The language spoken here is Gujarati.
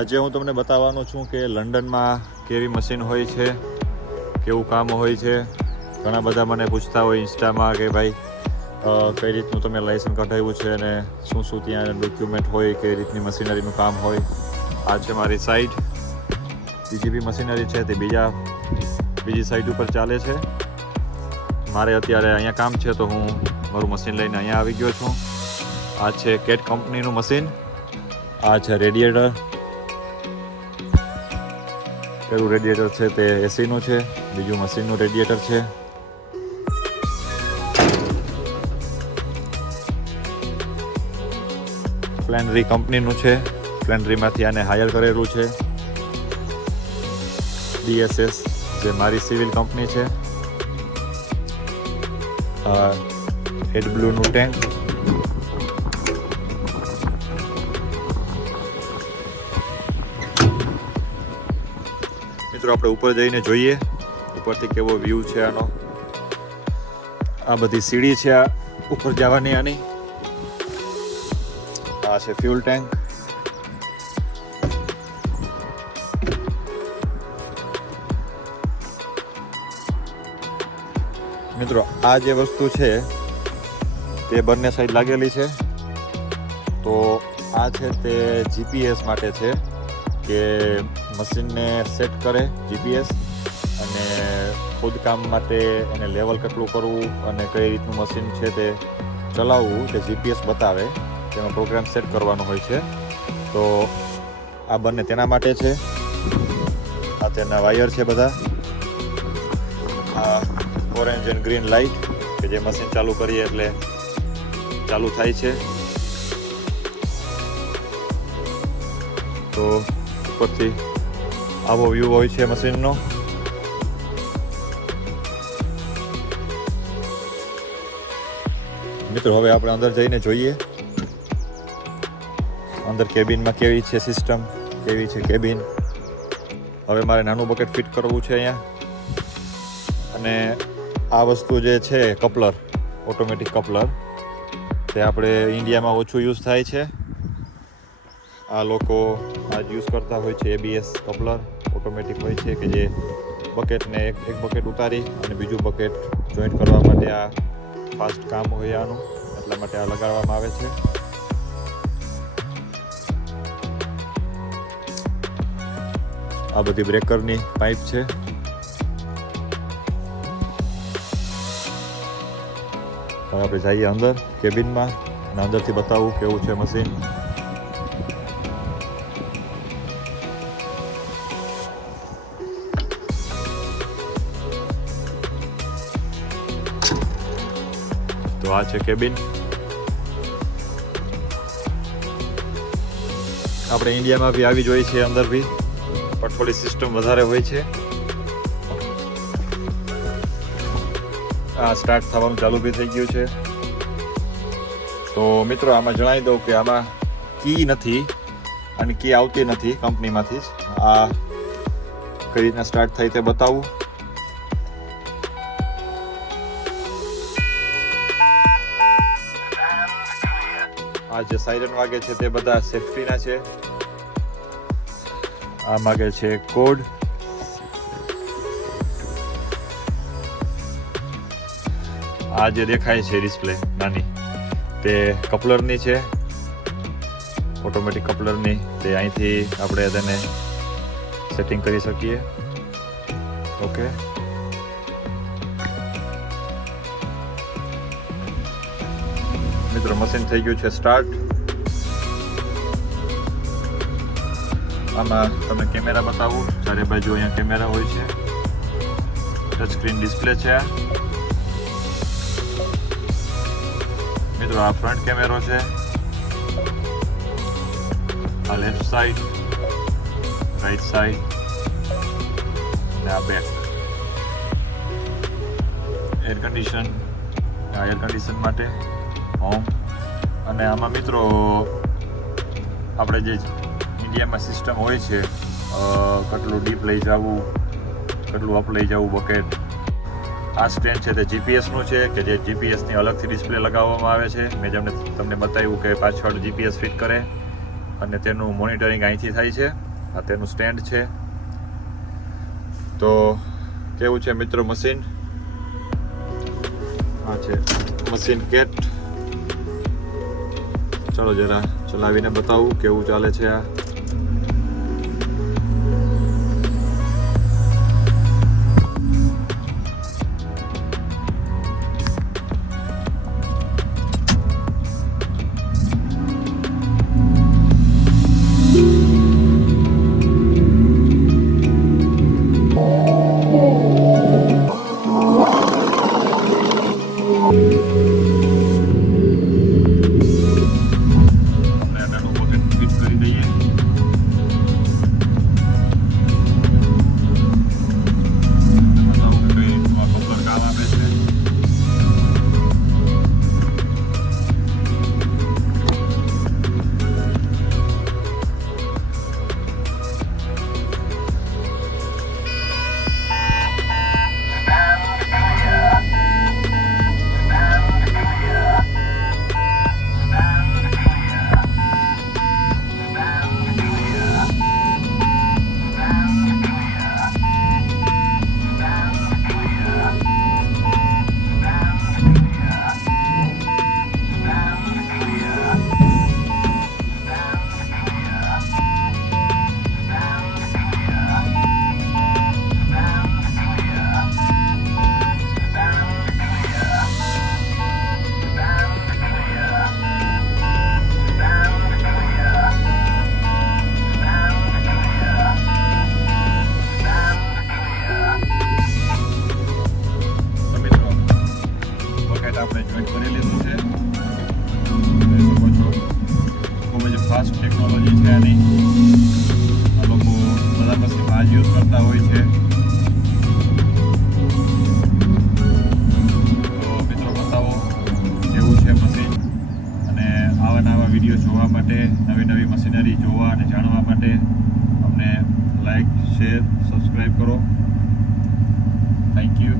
આજે હું તમને બતાવવાનો છું કે લંડનમાં કેવી મશીન હોય છે, કેવું કામ હોય છે. ઘણા બધા મને પૂછતા હોય ઇન્સ્ટામાં કે ભાઈ કઈ રીતનું તમે લાઇસન્સ કઢાવ્યું છે અને શું શું ત્યાં ડોક્યુમેન્ટ હોય, કઈ રીતની મશીનરીનું કામ હોય. આ છે મારી સાઈડ. બીજી બી મશીનરી છે તે બીજી સાઈડ ઉપર ચાલે છે. મારે અત્યારે અહીંયા કામ છે તો હું મારું મશીન લઈને અહીંયા આવી ગયો છું. આ છે કેટ કંપનીનું મશીન. આ છે રેડિએટર. પેલું રેડિએટર છે તે એસીનું છે, બીજું મશીનનું રેડિએટર છે. ફ્લેનરી કંપનીનું છે. ફ્લેનરીમાંથી આને હાયર કરેલું છે. DSS જે મારી સિવિલ કંપની છે. હેડ બ્લુનું ટેન્ક. મિત્રો આપણે ઉપર જઈને જોઈએ ઉપરથી કેવો વ્યૂ છે આનો. આ બધી સીડી છે આ ઉપર જવાની આની. આ છે ફ્યુલ ટેન્ક. મિત્રો આ જે વસ્તુ છે તે બંને સાઈડ લાગેલી છે. તો આ છે તે GPS માટે છે કે મશીનને સેટ કરે GPS, અને ખોદકામ માટે એને લેવલ કેટલું કરવું અને કઈ રીતનું મશીન છે તે ચલાવવું તે GPS બતાવે. તેનો પ્રોગ્રામ સેટ કરવાનો હોય છે. તો આ બંને તેના માટે છે. આ તેના વાયર છે બધા. આ ઓરેન્જ એન્ડ ગ્રીન લાઇટ કે જે મશીન ચાલુ કરીએ એટલે ચાલુ થાય છે. તો ઉપરથી આવો વ્યૂ હોય છે મશીનનો. મિત્રો હવે આપણે અંદર જઈને જોઈએ અંદર કેબિનમાં કેવી છે સિસ્ટમ, કેવી છે કેબિન. હવે મારે નાનું બકેટ ફિટ કરવું છે અહીંયા. અને આ વસ્તુ જે છે કપલર, ઓટોમેટિક કપલર, તે આપણે ઇન્ડિયામાં ઓછું યુઝ થાય છે. આ લોકો આજ યુઝ કરતા હોય છે ABS કપલર. ઓટોમેટિક હોય છે કે જે બકેટને એક બકેટ ઉતારી અને બીજું બકેટ જોઈન્ટ કરવા માટે આ ફાસ્ટ કામ હોય આનું, એટલા માટે આ લગાડવામાં આવે છે. આ બધી બ્રેકરની પાઇપ છે. હવે આપણે જઈએ અંદર કેબિનમાં અને અંદરથી બતાવું કેવું છે મશીન. તો આ છે કેબિન. આપણે ઇન્ડિયામાં બી આવી જોઈએ છે અંદર બી, પણ થોડી સિસ્ટમ વધારે હોય છે. આ સ્ટાર્ટ થવાનું ચાલુ બી થઈ ગયું છે. તો મિત્રો આમાં જણાવી દઉં કે આમાં કી નથી, અને કી આવતી નથી કંપનીમાંથી જ. આ કઈ રીતના સ્ટાર્ટ થાય તે બતાવું. આ જે સાયરન વાગે છે તે બધા સેફ્ટીના છે. આ માગે છે કોડ. આ જે દેખાય છે ડિસ્પ્લે નાની તે કપલરની છે, ઓટોમેટિક કપલરની. તે અહીંથી આપણે તેને સેટિંગ કરી શકીએ. ઓકે, મિત્રો મશીન થઈ ગયું છે સ્ટાર્ટ. આમાં તમે કેમેરા બતાવું. ચારે બાજુ અહીંયા કેમેરા હોય છે. ટચ સ્ક્રીન ડિસ્પ્લે છે આ. મિત્રો આ ફ્રન્ટ કેમેરો છે. આ લેફ્ટ સાઈડ, રાઈટ સાઈડ અને આ બેક. એર કન્ડિશન માટે હોમ. અને આમાં મિત્રો આપણે જે ઇન્ડિયામાં સિસ્ટમ હોય છે કેટલું ડીપ લઈ જવું, કેટલું અપ લઈ જવું બકેટ. આ સ્ટેન્ડ છે તે જીપીએસનું છે કે જે જીપીએસની અલગથી ડિસ્પ્લે લગાવવામાં આવે છે. મેં તમને બતાવ્યું કે પાછળ જીપીએસ ફિટ કરે અને તેનું મોનિટરિંગ અહીંથી થાય છે. આ તેનું સ્ટેન્ડ છે. તો કેવું છે મિત્રો મશીન? આ છે મશીન કેટ. ચાલો જરા ચલાવીને બતાવું કેવું ચાલે છે આ. આપણે જોઈન્ટ કરી લીધું છે. જોઈ શકો છો ખૂબ જ ફાસ્ટ ટેકનોલોજી છે આની. આ લોકો બધા મશીનમાં આ જ યુઝ કરતા હોય છે. તો મિત્રો બતાવો કેવું છે મશીન. અને આવા નવા વિડીયો જોવા માટે, નવી નવી મશીનરી જોવા અને જાણવા માટે અમને લાઈક, શેર, સબસ્ક્રાઈબ કરો. Thank you.